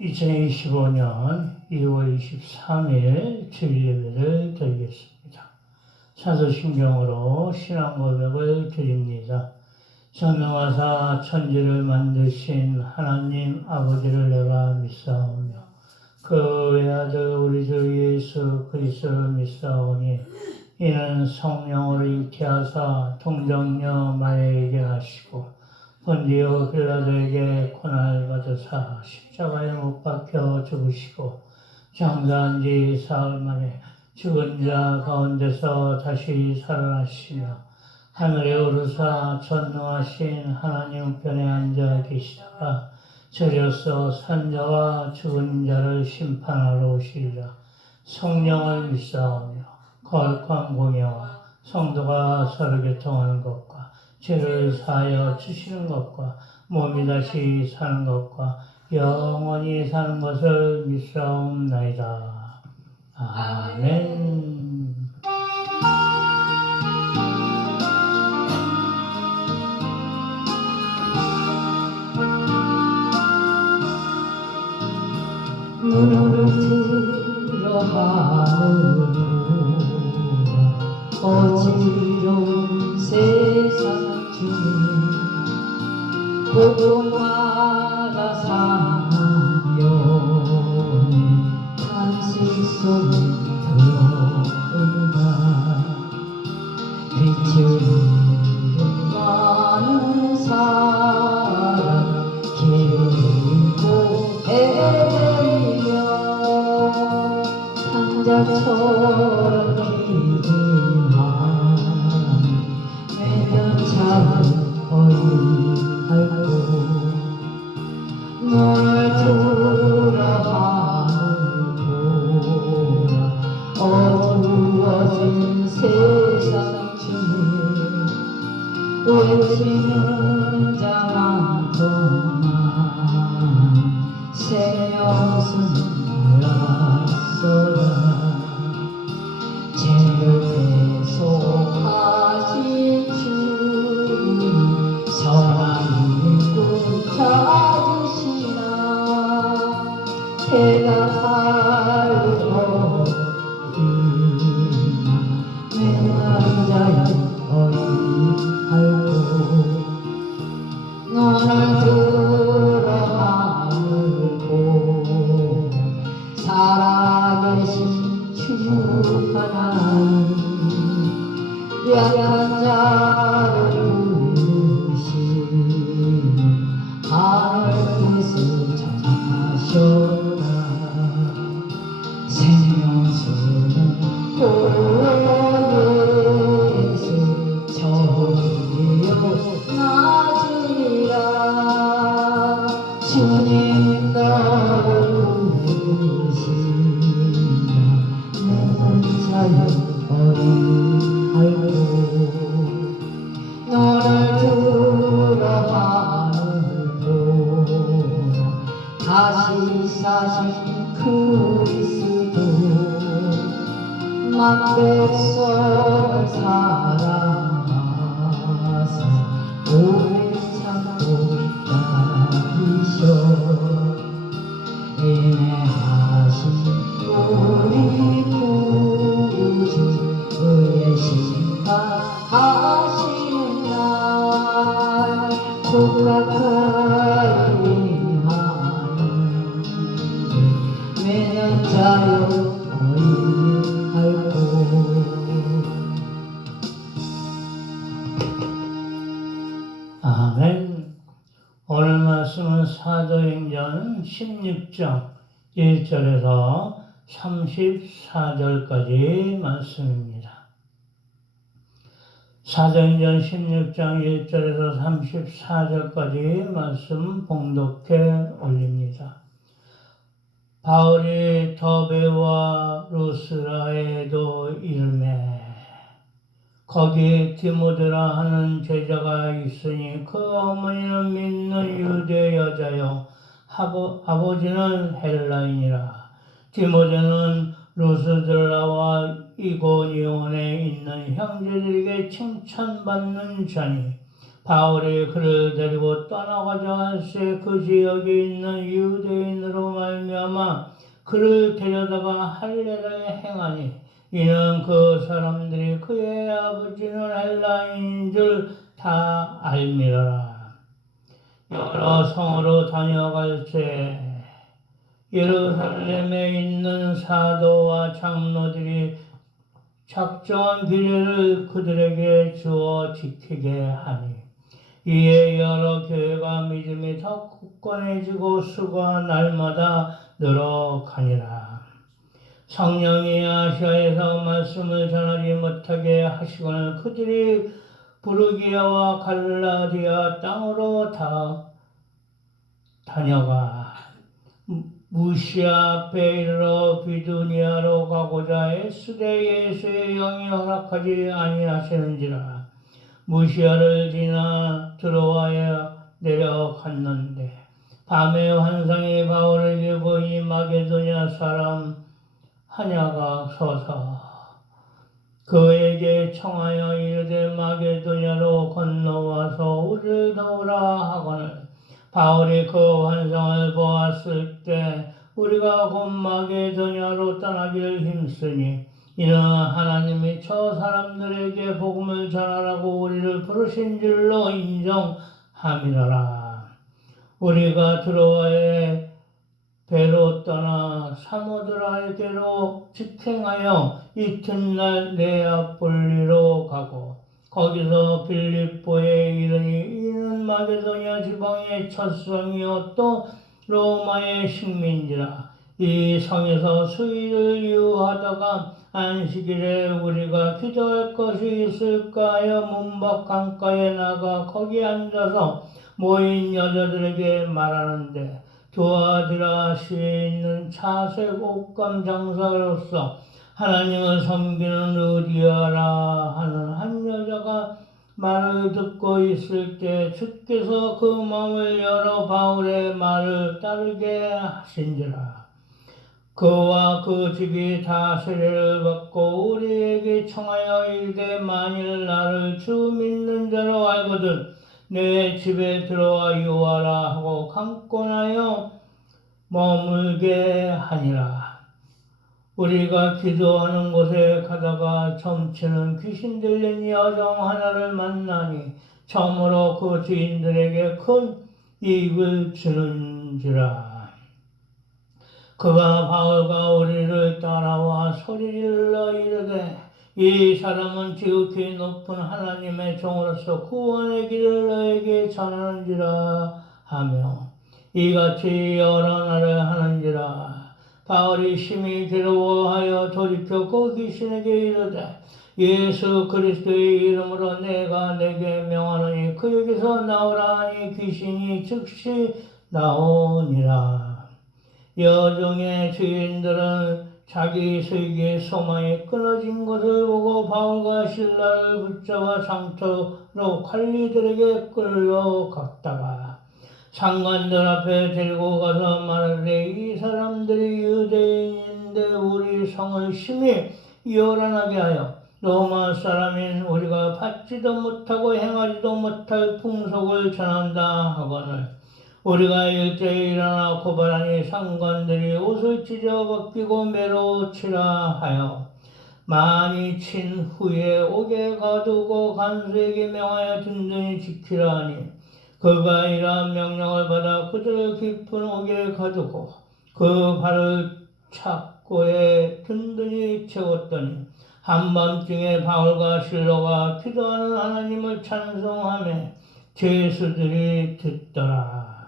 2025년 2월 23일 주일예배를 드리겠습니다. 사도신경으로 신앙 고백을 드립니다. 전능하사 천지를 만드신 하나님 아버지를 내가 믿사오며 그 외아들 우리 주 예수 그리스도를 믿사오니 이는 성령으로 잉태하사 동정녀 마리아에게 하시고 본디오 빌라도에게 고난을 받으사 십자가에 못 박혀 죽으시고 장사한 지 사흘 만에 죽은 자 가운데서 다시 살아나시며 하늘에 오르사 전능하신 하나님 우편에 앉아 계시다가 저려서 산자와 죽은 자를 심판하러 오시리라. 성령을 믿사오며 거룩한 공예와 성도가 서로 교통하는 것과 죄를 사하여 주시는 것과 몸이 다시 사는 것과 영원히 사는 것을 믿사옵나이다. 아멘. 눈을 들어 하늘을 보라 어지러운 세상 중에 고통마다 사는 영혼의 탄식 소리 들어오나 빛을 잃은 많은 사람 길고 헤매며 상자처럼 기도하니 매년 작은 어린아이고 눈을 들어 하늘 보라 어두워진 세상 중에 외치는 자 많더만 새 영혼은 알았어라 죄를 배속하신 주님 선한 일꾼 찾으시나 해가 달고 맨날 자유 어린아이고 너를 들어 하늘 보라 살아계신 주 하나님 약한 자를 부르시니 하늘 뜻을 전하셨다 생명수는 예수 저리여 나지라 주님 너를 부르신다 내는 자유 어린아이고 너를 들어 하늘 보라 다시 사신 그리스도 만백성을 사랑하사 오래 참고 기다리셔 인내하신 우리 구주 의의 심판하시는 날 고백하여 인하는 매년 자유 아멘. 오늘 말씀은 사도행전 16장 1절에서 34절까지 말씀입니다. 사도행전 16장 1절에서 34절까지 말씀 봉독해 올립니다. 바울이 더베와 루스라에도 이르매 거기 디모데라 하는 제자가 있으니 그 어머니는 믿는 유대 여자요 아버지는 헬라인이라. 디모데는 루스드라와 이고니온에 있는 형제들에게 칭찬받는 자니 바울이 그를 데리고 떠나가자 할세 그 지역에 있는 유대인으로 말미암아 그를 데려다가 할례를 행하니 이는 그 사람들이 그의 아버지는 헬라인인 줄 다 알미러라. 여러 성으로 다녀갈새 예루살렘에 있는 사도와 장로들이 작정한 규례를 그들에게 주어 지키게 하니 이에 여러 교회가 믿음이 더 굳건해지고 수가 날마다 늘어가니라. 성령이 아시아에서 말씀을 전하지 못하게 하시거늘 그들이 부르기아와 갈라디아 땅으로 다 다녀가 무시아 앞에 이르러 비두니아로 가고자 애쓰되 예수의 영이 허락하지 아니하시는지라. 무시아를 지나 드로아에 내려갔는데 밤에 환상이 바울에게 보이니 마게도냐 사람 하냐가 서서 그에게 청하여 이르되 마게도냐로 건너와서 우리를 도우라 하거늘 바울이 그 환상을 보았을 때 우리가 곧 마게도냐로 떠나기를 힘쓰니 이는 하나님이 저 사람들에게 복음을 전하라고 우리를 부르신 줄로 인정함이라. 우리가 드로아에 배로 떠나 사모드라에게로 직행하여 이튿날 네아폴리로 가고 거기서 빌립보에 이르니 이는 마게도냐 지방의 첫 성이요 또 로마의 식민지라. 이 성에서 수일을 이유하다가 안식일에 우리가 기도할 것이 있을까 하여 문밖 강가에 나가 거기 앉아서 모인 여자들에게 말하는데 두아디라시에 있는 차색 옷감 장사로서 하나님을 섬기는 루디아라 하는 한 여자가 말을 듣고 있을 때 주께서 그 마음을 열어 바울의 말을 따르게 하신지라. 그와 그 집이 다 세례를 받고 우리에게 청하여 이르되 만일 나를 주 믿는 자로 알거든 내 집에 들어와 유하라 하고 강권하여 머물게 하니라. 우리가 기도하는 곳에 가다가 점치는 귀신 들린 여정 하나를 만나니 처음으로 그 주인들에게 큰 이익을 주는지라. 그가 바울과 우리를 따라와 소리질러 이르되 이 사람은 지극히 높은 하나님의 종으로서 구원의 길을 너에게 전하는지라 하며 이같이 여러 날을 하는지라. 바울이 심히 괴로워하여 돌이켜 그 귀신에게 이르되 예수 그리스도의 이름으로 내가 내게 명하노니 그에게서 나오라 하니 귀신이 즉시 나오니라. 여종의 주인들은 자기 수익의 소망이 끊어진 것을 보고 바울과 실라를 붙잡아 장터로 관리들에게 끌려갔다가 상관들 앞에 데리고 가서 말하되 이 사람들이 유대인인데 우리 성을 심히 요란하게 하여 로마 사람인 우리가 받지도 못하고 행하지도 못할 풍속을 전한다 하거늘 우리가 일제히 일어나 고발하니 상관들이 옷을 찢어 벗기고 매로 치라 하여 많이 친 후에 옥에 가두고 간수에게 명하여 든든히 지키라 하니 그가 이러한 명령을 받아 그들을 깊은 옥에 가두고 그 발을 착고에 든든히 채웠더니 한밤중에 바울과 실로가 기도하는 하나님을 찬송하며 죄수들이 듣더라.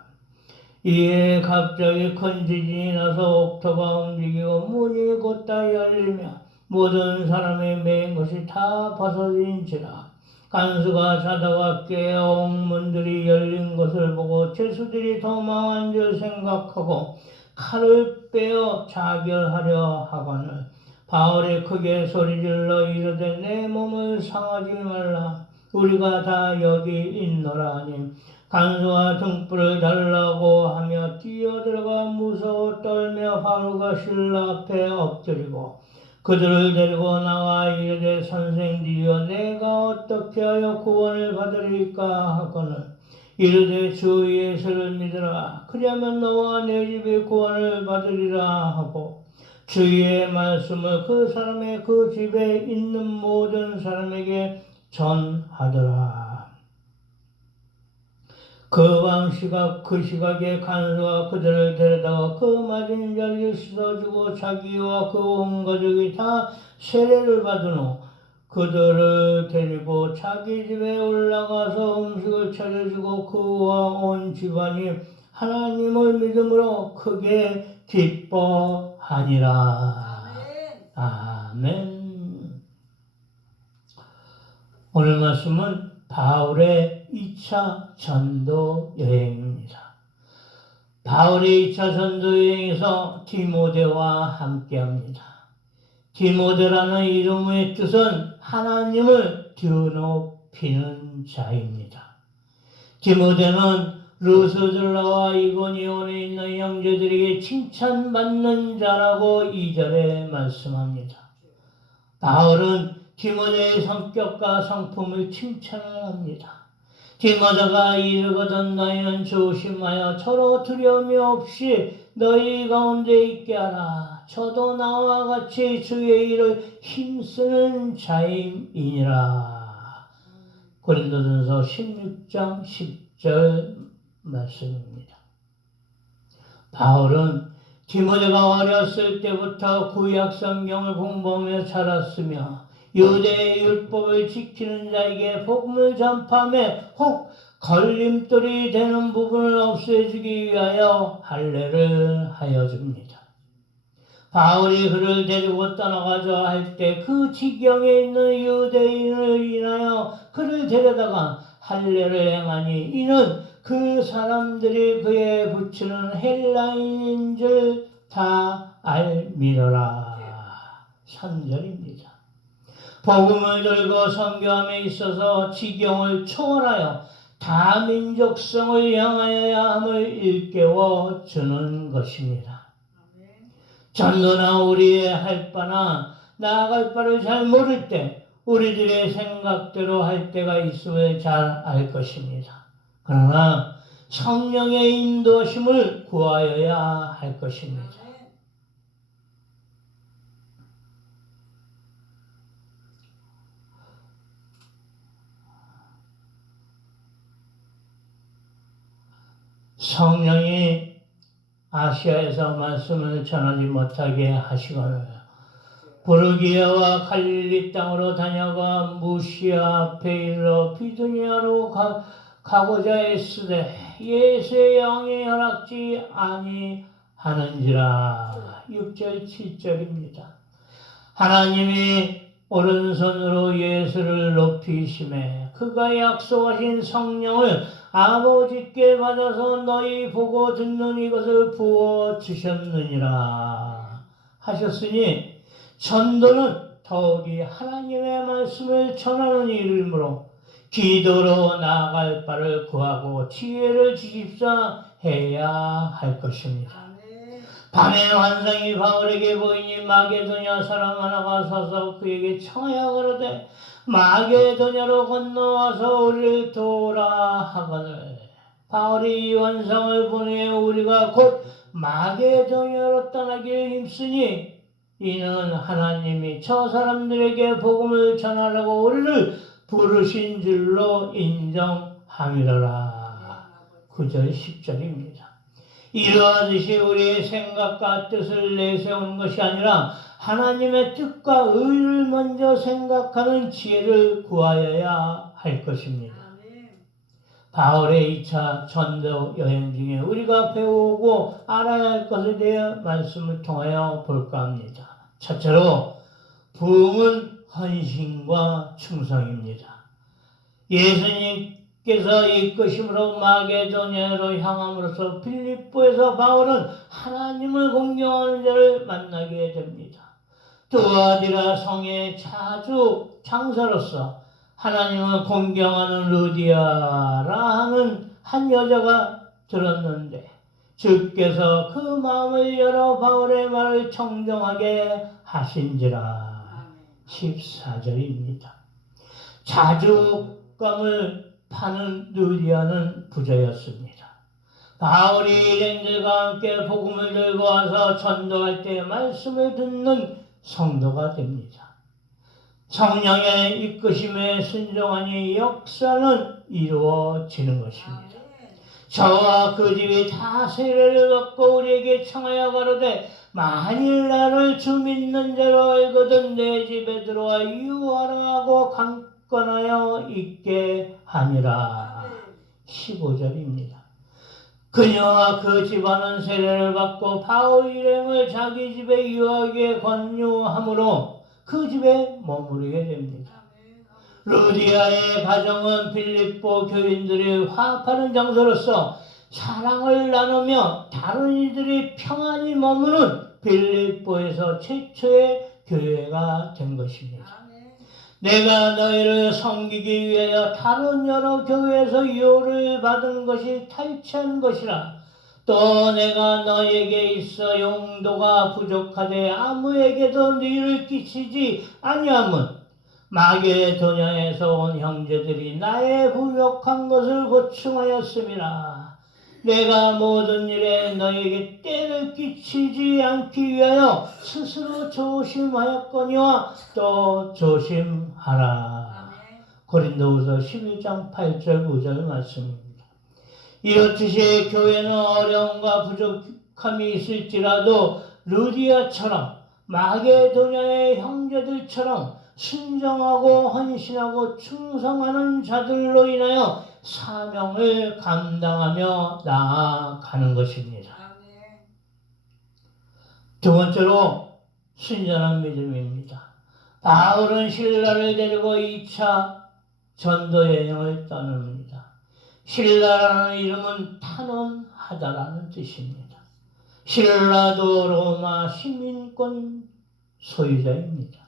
이에 갑자기 큰 지진이 나서 옥토가 움직이고 문이 곧다 열리며 모든 사람이 매인 것이 다 벗어진지라. 간수가 자다가 깨어 옥문들이 열린 것을 보고 죄수들이 도망한 줄 생각하고 칼을 빼어 자결하려 하거늘 바울이 크게 소리질러 이르되 내 몸을 상하지 말라 우리가 다 여기 있노라 하니 간수가 등불을 달라고 하며 뛰어들어가 무서워 떨며 바울과 실라 앞에 엎드리고 그들을 데리고 나와 이르되 선생들이여 내가 어떻게 하여 구원을 받으리까 하거늘 이르되 주 예수를 믿으라 그리하면 너와 내 집이 구원을 받으리라 하고 주의 말씀을 그 사람의 그 집에 있는 모든 사람에게 전하더라. 그 밤 그 시각에 간수가 그들을 데려다가 그 맞은 자리를 씻어주고 자기와 그 온 가족이 다 세례를 받은 후 그들을 데리고 자기 집에 올라가서 음식을 차려주고 그와 온 집안이 하나님을 믿음으로 크게 기뻐하니라. 아멘. 오늘 말씀은 바울의 2차 전도 여행입니다. 바울의 2차 전도 여행에서 디모데와 함께합니다. 디모데라는 이름의 뜻은 하나님을 드높이는 자입니다. 디모데는 루스들라와 이고니온에 있는 형제들에게 칭찬받는 자라고 2절에 말씀합니다. 바울은 디모데의 성격과 성품을 칭찬을 합니다. 디모데가 이르거든 너희는 조심하여 서로 두려움이 없이 너희 가운데 있게 하라. 저도 나와 같이 주의 일을 힘쓰는 자임이니라. 고린도전서 16장 10절 말씀입니다. 바울은 디모데가 어렸을 때부터 구약 성경을 공부하며 자랐으며 유대의 율법을 지키는 자에게 복음을 전파하며 혹 걸림돌이 되는 부분을 없애주기 위하여 할례를 하여 줍니다. 바울이 그를 데리고 떠나가자 할 때 그 지경에 있는 유대인을 인하여 그를 데려다가 할례를 행하니 이는 그 사람들이 그에 붙이는 헬라인인 줄 다 알미러라. 3절입니다. 복음을 들고 선교함에 있어서 지경을 초월하여 다민족성을 향하여야 함을 일깨워 주는 것입니다. 전도나 우리의 할 바나 나아갈 바를 잘 모를 때 우리들의 생각대로 할 때가 있음을 잘 알 것입니다. 그러나 성령의 인도심을 구하여야 할 것입니다. 성령이 아시아에서 말씀을 전하지 못하게 하시거늘 부르기아와 갈릴리 땅으로 다녀가 무시아 베일로 비두니아로 가고자 애쓰되 예수의 영이 허락지 아니하는지라. 6절 7절입니다. 하나님이 오른손으로 예수를 높이심에 그가 약속하신 성령을 아버지께 받아서 너희 보고 듣는 이것을 부어주셨느니라 하셨으니 전도는 더욱이 하나님의 말씀을 전하는 일이므로 기도로 나아갈 바를 구하고 지혜를 주십사 해야 할 것입니다. 밤에 환상이 바울에게 보이니 마게도냐 사람 하나가 서서 그에게 청하여 가로되 마게도냐로 건너와서 우리를 도우라 하거늘 바울이 이 환상을 보내 우리가 곧 마게도냐로 떠나길 힘쓰니 이는 하나님이 저 사람들에게 복음을 전하라고 우리를 부르신 줄로 인정함이라. 9절 10절입니다. 이러하듯이 우리의 생각과 뜻을 내세우는 것이 아니라 하나님의 뜻과 의를 먼저 생각하는 지혜를 구하여야 할 것입니다. 바울의 2차 전도 여행 중에 우리가 배우고 알아야 할 것에 대해 말씀을 통하여 볼까 합니다. 첫째로 부흥은 헌신과 충성입니다. 예수님께서 이끄심으로 마게도냐로 향함으로써 빌립보에서 바울은 하나님을 공경하는 자를 만나게 됩니다. 두아디라 성에 자주 장사로서 하나님을 공경하는 루디아라 하는 한 여자가 들었는데 주께서 그 마음을 열어 바울의 말을 청정하게 하신지라. 14절입니다. 자주감을 파는 루디아는 부자였습니다. 바울이 일행들과 함께 복음을 들고 와서 전도할 때 말씀을 듣는 성도가 됩니다. 성령의 이끄심에 순종하니 역사는 이루어지는 것입니다. 저와 그 집이 다 세례를 받고 우리에게 청하여 가로되 만일 나를 주 믿는 자로 알거든 내 집에 들어와 유하라 하고 강권하여 있게 하니라. 15절입니다. 그녀와 그 집안은 세례를 받고 바울 일행을 자기 집에 유하게 권유하므로 그 집에 머무르게 됩니다. 루디아의 가정은 빌립보 교인들이 화합하는 장소로서 사랑을 나누며 다른 이들이 평안히 머무는 빌립보에서 최초의 교회가 된 것입니다. 내가 너희를 섬기기 위하여 다른 여러 교회에서 유호를 받은 것이 탈취한 것이라. 또 내가 너에게 있어 용도가 부족하되 아무에게도 너희를 끼치지 아니함은 마게도냐에서 온 형제들이 나의 부족한 것을 보충하였음이라. 내가 모든 일에 너에게 때를 끼치지 않기 위하여 스스로 조심하였거니와 또 조심하라. 고린도후서 11장 8절 9절 말씀입니다. 이렇듯이 교회는 어려움과 부족함이 있을지라도 루디아처럼 마게도냐의 형제들처럼 순정하고 헌신하고 충성하는 자들로 인하여 사명을 감당하며 나아가는 것입니다. 두 번째로 순전한 믿음입니다. 바울은 신라를 데리고 2차 전도 여행을 떠납니다. 신라라는 이름은 탄원하다라는 뜻입니다. 신라도 로마 시민권 소유자입니다.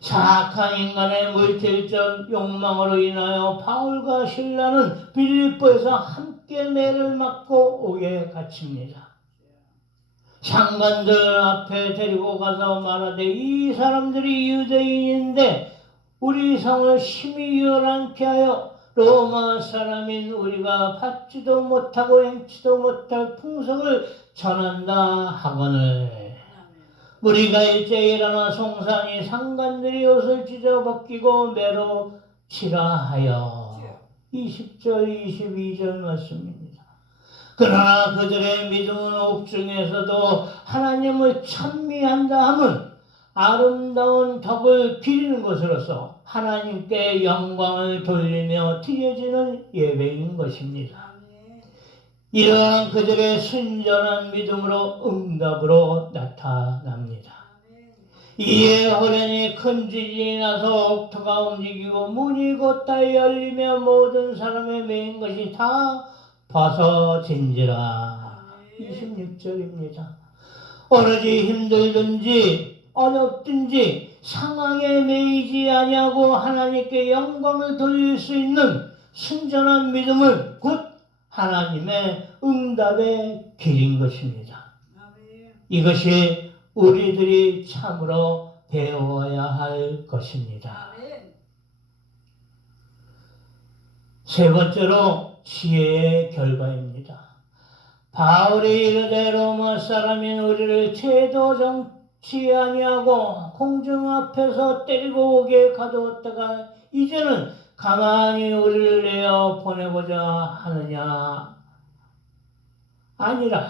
사악한 인간의 물질적 욕망으로 인하여 바울과 신라는 빌립보에서 함께 매를 맞고 옥에 갇힙니다. 상관들 앞에 데리고 가서 말하되 이 사람들이 유대인인데 우리 성을 심히 요란케 하여 로마 사람인 우리가 받지도 못하고 행치도 못할 풍속을 전한다 하거늘 우리가 일제 일어나 송산이 상관들이 옷을 찢어 벗기고 매로 치라 하여. 20절 22절 말씀입니다. 그러나 그들의 믿음은 옥중에서도 하나님을 찬미한다 함은 아름다운 덕을 기리는 것으로서 하나님께 영광을 돌리며 드려지는 예배인 것입니다. 이러한 그들의 순전한 믿음으로 응답으로 나타납니다. 이에 호련히 큰 지진이 나서 옥토가 움직이고 문이 곧다 열리며 모든 사람의 매인 것이 다 벗어진지라. 26절입니다. 오로지 힘들든지 어렵든지 상황에 매이지 아니하고 하나님께 영광을 돌릴 수 있는 순전한 믿음은 곧 하나님의 응답의 길인 것입니다. 이것이 우리들이 참으로 배워야 할 것입니다. 세 번째로 지혜의 결과입니다. 바울이 이르되 로마 사람인 우리를 죄도 정치 아니하고 공중 앞에서 때리고 오게 가두었다가 이제는 가만히 우리를 내어 보내고자 하느냐? 아니라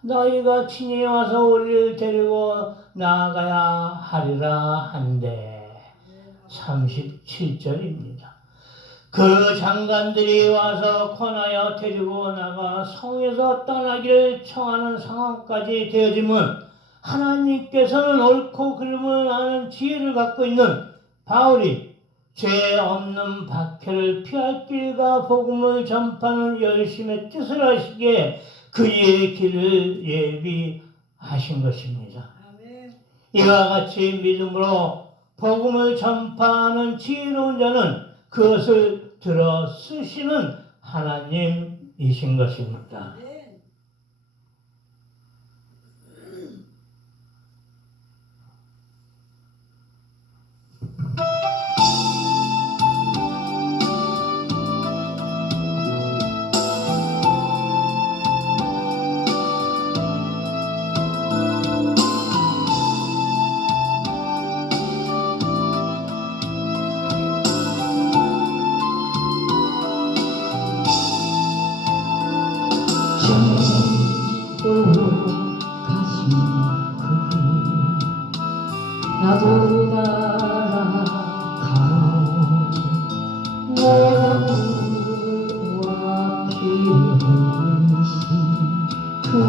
너희가 친히 와서 우리를 데리고 나가야 하리라 한데. 37절입니다. 그 장관들이 와서 권하여 데리고 나가 성에서 떠나기를 청하는 상황까지 되어지면 하나님께서는 옳고 그름을 아는 지혜를 갖고 있는 바울이 죄 없는 박해를 피할 길과 복음을 전파하는 열심의 뜻을 하시기에 그의 길을 예비하신 것입니다. 이와 같이 믿음으로 복음을 전파하는 지혜로운 자는 그것을 들어 쓰시는 하나님이신 것입니다.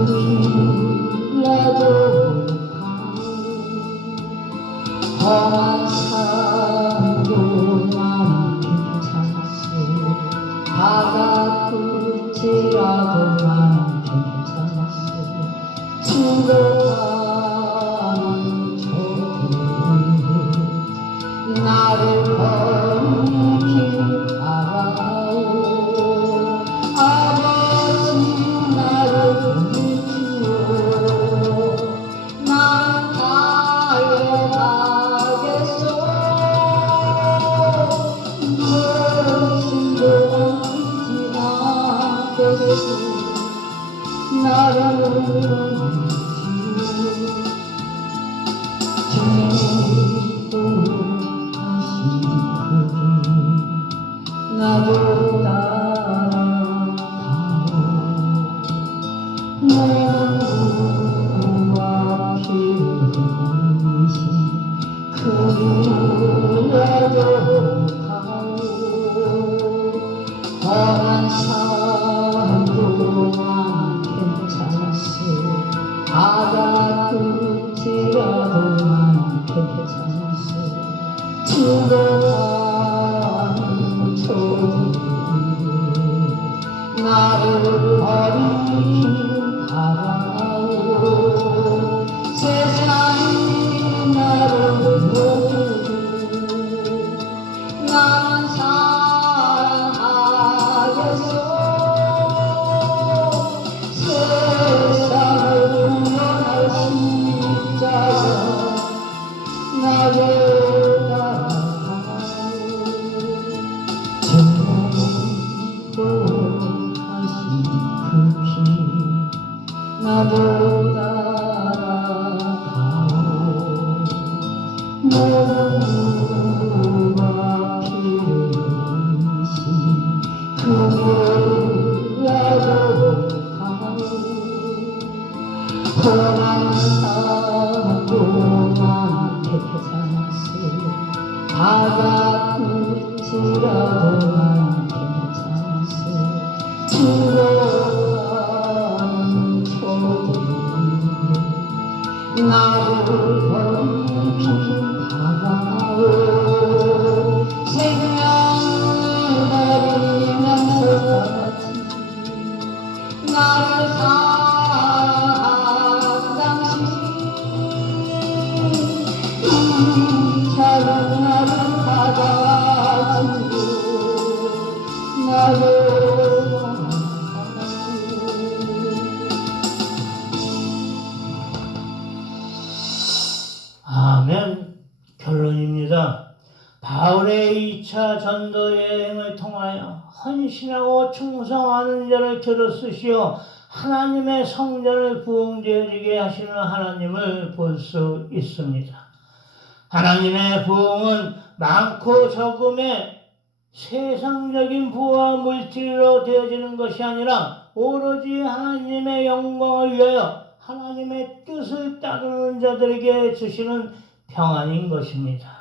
길 나도 험한 산도 난 괜찮았어 바다 끝이라도 난 괜찮았어 죽어가는 저들이 나를 버리길 바라오 아버지 나를 버리지요 난 달려가겠소 무엇인도 남기지 않겠소 나를 버리지요 주님도 하신 그 나도 따라가오 모두와 피우신 그 나도 가오 험한 산도 난 괜찮았어 바다 끝이라도 난 괜찮았어 죽어가는 저들이 나를 버리길 바라오 세상이 나를 모르고 나는 사랑하겠소 세상을 구원할 십자가 나를 따라가오 주님도 하신 그 길 나도 따라가오 모두가 피우신 그 길 나도 가오 험한 산도 난 괜찮았어 바다 끝이라도 난 괜찮았어 죽어가는 저들이 나를 버리길 바라오 생명을 버리면서 나를 사랑한 당신 이 작은 나를 받아주고 나를 아멘. 결론입니다. 바울의 2차 전도 여행을 통하여 헌신하고 충성하는 자를 저로 쓰시어 하나님의 성전을 부흥되어지게 하시는 하나님을 볼 수 있습니다. 하나님의 부흥은 많고 적음의 세상적인 부와 물질로 되어지는 것이 아니라 오로지 하나님의 영광을 위하여 하나님의 뜻을 따르는 자들에게 주시는 평안인 것입니다.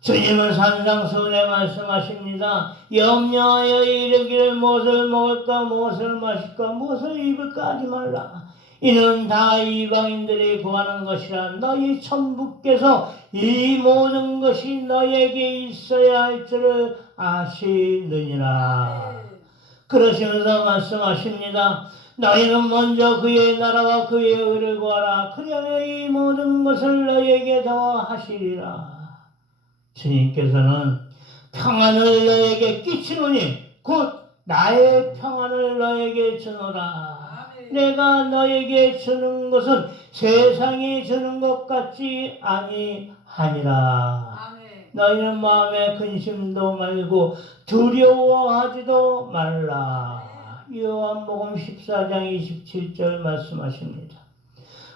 주님은 산상수훈에 말씀하십니다. 염려하여 이르기를 무엇을 먹을까 무엇을 마실까 무엇을 입을까 하지 말라. 이는 다 이방인들이 구하는 것이라. 너희 천부께서 이 모든 것이 너에게 있어야 할 줄을 아시느니라. 그러시면서 말씀하십니다. 너희는 먼저 그의 나라와 그의 의를 구하라. 그러면 이 모든 것을 너희에게 더하시리라. 주님께서는 평안을 너에게 끼치노니 곧 나의 평안을 너에게 주노라. 내가 너에게 주는 것은 세상이 주는 것 같지 아니하니라. 너희는 마음에 근심도 말고 두려워하지도 말라. 요한복음 14장 27절 말씀하십니다.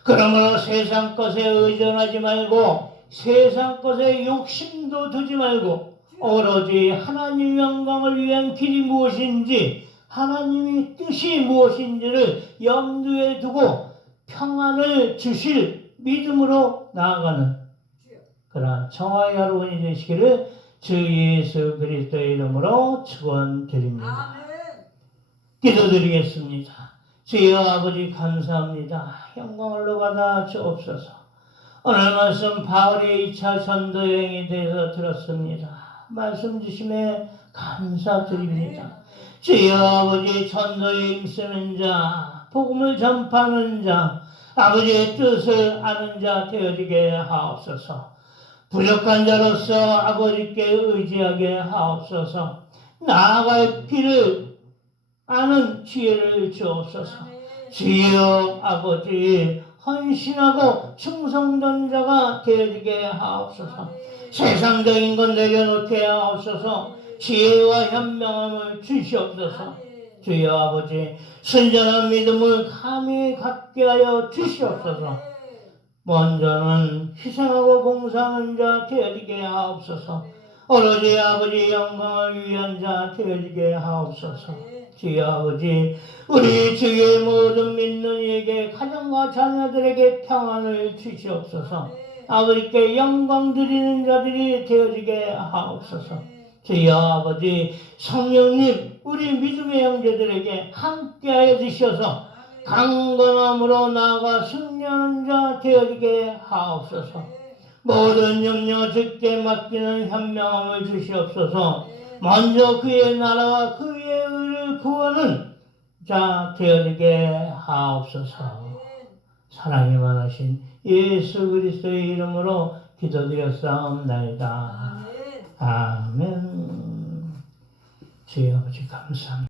그러므로 세상 것에 의존하지 말고 세상 것에 욕심도 두지 말고 오로지 하나님 영광을 위한 길이 무엇인지 하나님의 뜻이 무엇인지를 염두에 두고 평안을 주실 믿음으로 나아가는 그러한 청하의 여러분이 되시기를 주 예수 그리스도의 이름으로 축원드립니다. 기도드리겠습니다. 주여 아버지 감사합니다. 영광을로 받아 주옵소서. 오늘 말씀 바울의 2차 전도 여행에 대해서 들었습니다. 말씀 주심에 감사드립니다. 주여 아버지 전도에 힘쓰는 자, 복음을 전파하는 자, 아버지의 뜻을 아는 자 되어지게 하옵소서. 부족한 자로서 아버지께 의지하게 하옵소서. 나아갈 길을 아는 지혜를 주옵소서. 주여 아버지 헌신하고 충성된 자가 되어지게 하옵소서. 세상적인 것 내려놓게 하옵소서. 지혜와 현명함을 주시옵소서. 주여 아버지 순전한 믿음을 감히 갖게 하여 주시옵소서. 먼저는 희생하고 봉사하는 자 되어지게 하옵소서. 오로지 아버지 영광을 위한 자 되어지게 하옵소서. 주여 아버지 우리 주의 모든 믿는 이에게 가정과 자녀들에게 평안을 주시옵소서. 아버지께 영광 드리는 자들이 되어지게 하옵소서. 주여 아버지 성령님 우리 믿음의 형제들에게 함께하여 주셔서 강건함으로 나아가 승리하는 자 되어지게 하옵소서. 모든 영역 주께 맡기는 현명함을 주시옵소서. 먼저 그의 나라와 그의 의를 구하는 자 되어지게 하옵소서. 사랑이 많으신 예수 그리스도의 이름으로 기도드렸사옵나이다. 아멘. 주여 아버지 감사합니다.